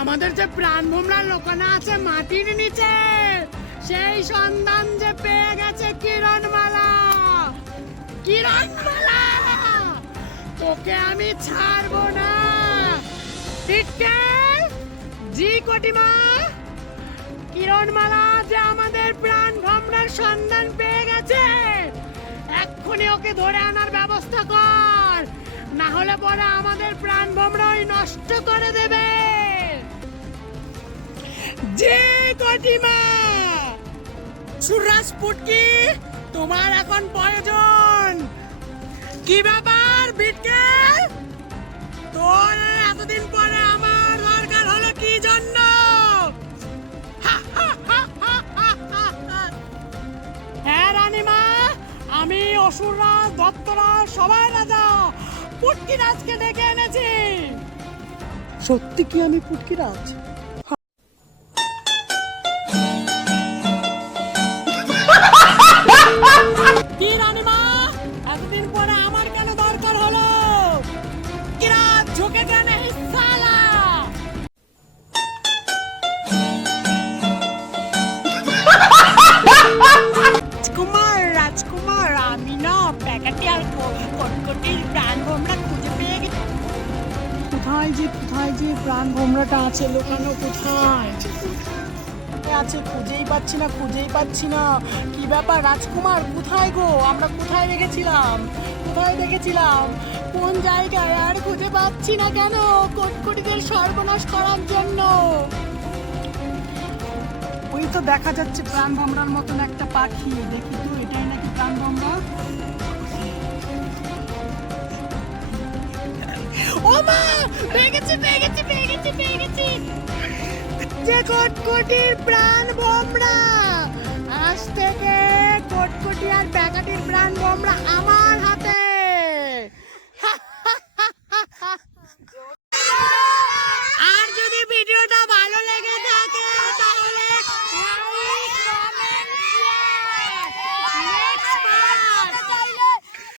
আমাদের যে প্রাণ ভোমরা লোকানা আছে মাটির নিচে, সেই সন্ধান যে পেয়ে গেছে কিরণমালা। কিরণমালা! তোকে আমি ছাড়বো না। জি কটিমা। কিরণমালা যে আমাদের প্রাণ ভোমরার সন্ধান পেয়ে গেছে, এক্ষুনি ওকে ধরে আনার কর না হলে পরে আমাদের প্রাণ নষ্ট করে দেবে। যে কটিমা সুরাজ পুটকি, তোমার এখন প্রয়োজন। কি ব্যাপার বিটকে তোর এতদিন পরে আমার দরকার হলো কি জন্য? হ্যাঁ রানীমা। আমি অসুররাজ দত্তরাজ সবাই রাজা। পুটকি রাজকে ডেকে এনেছি। সত্যি কি আমি পুটকি পুটকিরাজ? আর কটকটির প্রাণ ভোমরা খুঁজে পেয়ে গেছি? কোথায় যে কোথায় যে প্রাণ ভোমরাটা আছে লুকানো কোথায়? কোথায় আছে খুঁজেই পাচ্ছি না খুঁজেই পাচ্ছি না। কি ব্যাপার রাজকুমার কোথায় গো? আমরা কোথায় রেখেছিলাম? কোথায় রেখেছিলাম কোন জায়গায় আর খুঁজে পাচ্ছি না কেন? কটকটিদের সর্বনাশ করার জন্য। ওই তো দেখা যাচ্ছে প্রাণ ভমরার মতন একটা পাখি। দেখি তো এটাই নাকি যে কটকটির প্রাণ ভমরা আজ থেকে কটকটি আর প্যাকাটির প্রাণ ভমরা